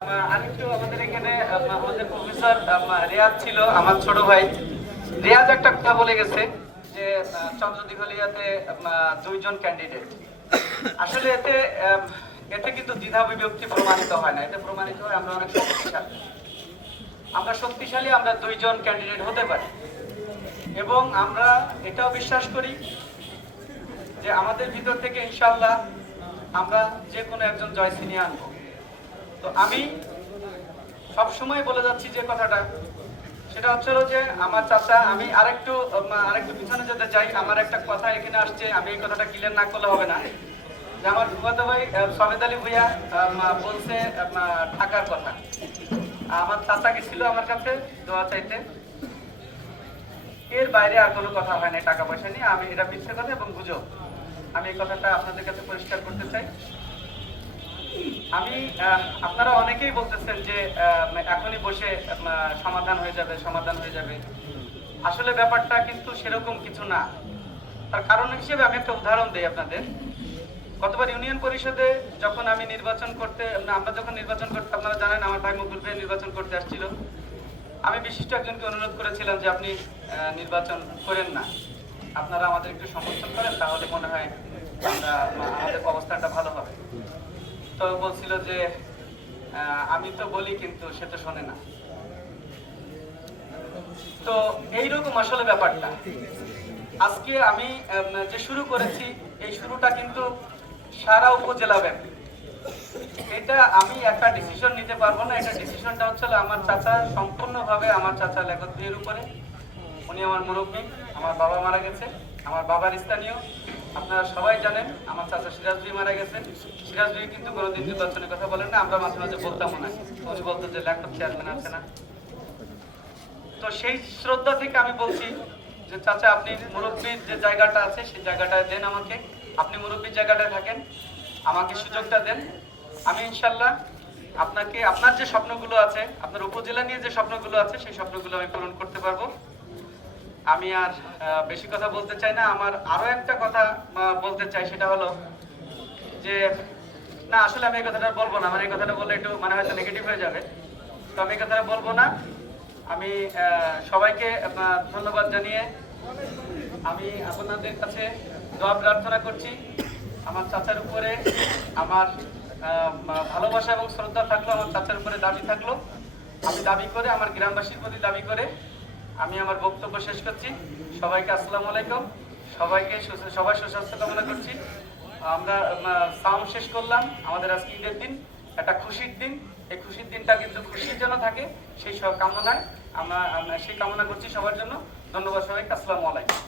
আরেকটু আমাদের এখানে আমাদের প্রফেসর রিয়াজ ছিল, আমার ছোট ভাই রিয়াজ একটা কথা বলে গেছে যে চন্দ্র দিঘলিয়াতে দুইজন ক্যান্ডিডেট। আসলে এতে এতে কিন্তু দ্বিধা বিভক্তি প্রমাণিত হয় না, এতে প্রমাণিত হয় আমরা অনেক শক্তিশালী। আমরা দুইজন ক্যান্ডিডেট হতে পারি এবং আমরা এটাও বিশ্বাস করি যে আমাদের ভিতর থেকে ইনশাআল্লাহ আমরা যে কোনো একজন জয় ছিনিয়ে আনবো। তো আমি সবসময় বলে যাচ্ছি যে কথাটা, সেটা হচ্ছে যে আমার চাচা, আমি আরেকটু পিছনে যেতে চাই। আমার একটা কথা এখানে আসছে, আমি এই কথাটা ক্লিয়ার না করলে হবে না, যে আমার ফুফাতো ভাই সবেদ আলী ভুইয়া বলছে টাকার কথা। আমার চাচা গেছিল আমার কাছে দোয়া চাইতে, এর বাইরে আর কোনো কথা হয় না টাকা পয়সা নিয়ে। আমি এটা মিথ্যে কথা এবং গুজব, আমি এই কথাটা আপনাদের কাছে পরিষ্কার করতে চাই। আমি আপনারা অনেকেই বলতেছেন যে এখনই বসে সমাধান হয়ে যাবে। আসলে ব্যাপারটা কিন্তু সেরকম কিছু না। তার কারণ হিসেবে আমি একটা উদাহরণ দিই আপনাদের। গতবার ইউনিয়ন পরিষদে যখন আমি আমরা যখন নির্বাচন করতে, আপনারা জানেন আমার ভাই মুকুল ভাই নির্বাচন করতে আসছিল। আমি বিশিষ্ট একজনকে অনুরোধ করেছিলাম যে আপনি নির্বাচন করেন না, আপনারা আমাদের একটু সমর্থন করেন, তাহলে মনে হয় আমাদের অবস্থানটা ভালো হবে। তো বলছিল যে আমি তো বলি কিন্তু সে তো শোনে না। তো এইরকম আসলে ব্যাপারটা। আজকে আমি যে শুরু করেছি, এই শুরুটা কিন্তু সারা উপজেলা ব্যাপী। এটা আমি একটা ডিসিশন নিতে পারবো না, এটা ডিসিশনটা হচ্ছে আমার চাচা, সম্পূর্ণভাবে আমার চাচা লেখক ভাইয়ের উপরে। উনি আমার মুরব্বী, আমার বাবা মারা গেছে, আমার বাবার স্থানীয়। আপনারা সবাই জানেন আমার চাচা সিরাজ ভাই মারা গেছে। সিরাজ ভাই কিন্তু কোনোদিন নির্বাচনের কথা বলেন না, আমরা মাঝে মাঝে বলতাম না, উনি বলতো যে লেখক চেয়ারম্যান আছে না। তো সেই শ্রদ্ধা থেকে আমি বলছি যে চাচা, আপনি মুরব্বীর যে জায়গাটা আছে সেই জায়গাটায় দেন আমাকে, আপনি মুরব্বীর জায়গাটায় থাকেন, আমাকে সুযোগটা দেন। আমি ইনশাল্লাহ আপনাকে আপনার যে স্বপ্নগুলো আছে, আপনার উপজেলা নিয়ে যে স্বপ্নগুলো আছে, সেই স্বপ্নগুলো আমি পূরণ করতে পারবো। আমি আর বেশি কথা বলতে চাই না। আমার আরো একটা কথা বলতে চাই, সেটা হলো যে না, আসলে আমি এই কথাটা বলবো না, আমার এই কথাটা বললে একটু মানে হয়তো নেগেটিভ হয়ে যাবে। তো আমি এই কথাটা বলবো না। আমি সবাইকে ধন্যবাদ জানিয়ে আমি আপনাদের কাছে দোয়া প্রার্থনা করছি। আমার চাচার উপরে আমার ভালোবাসা এবং শ্রদ্ধা থাকলো, আমার চাচার উপরে দাবি থাকলো। আমি দাবি করে, আমার গ্রামবাসীর প্রতি দাবি করে আমি আমার বক্তব্য শেষ করছি। সবাইকে আসসালামু আলাইকুম, সবাই সুস্বাস্থ্য কামনা করছি। আমরা সাউন্ড শেষ করলাম। আমাদের আজকে ঈদের দিন, একটা খুশির দিন। এই খুশির দিনটা কিন্তু খুশির জন্য থাকে, সেই সব কামনায় আমরা সেই কামনা করছি সবার জন্য। ধন্যবাদ সবাইকে, আসসালামু আলাইকুম।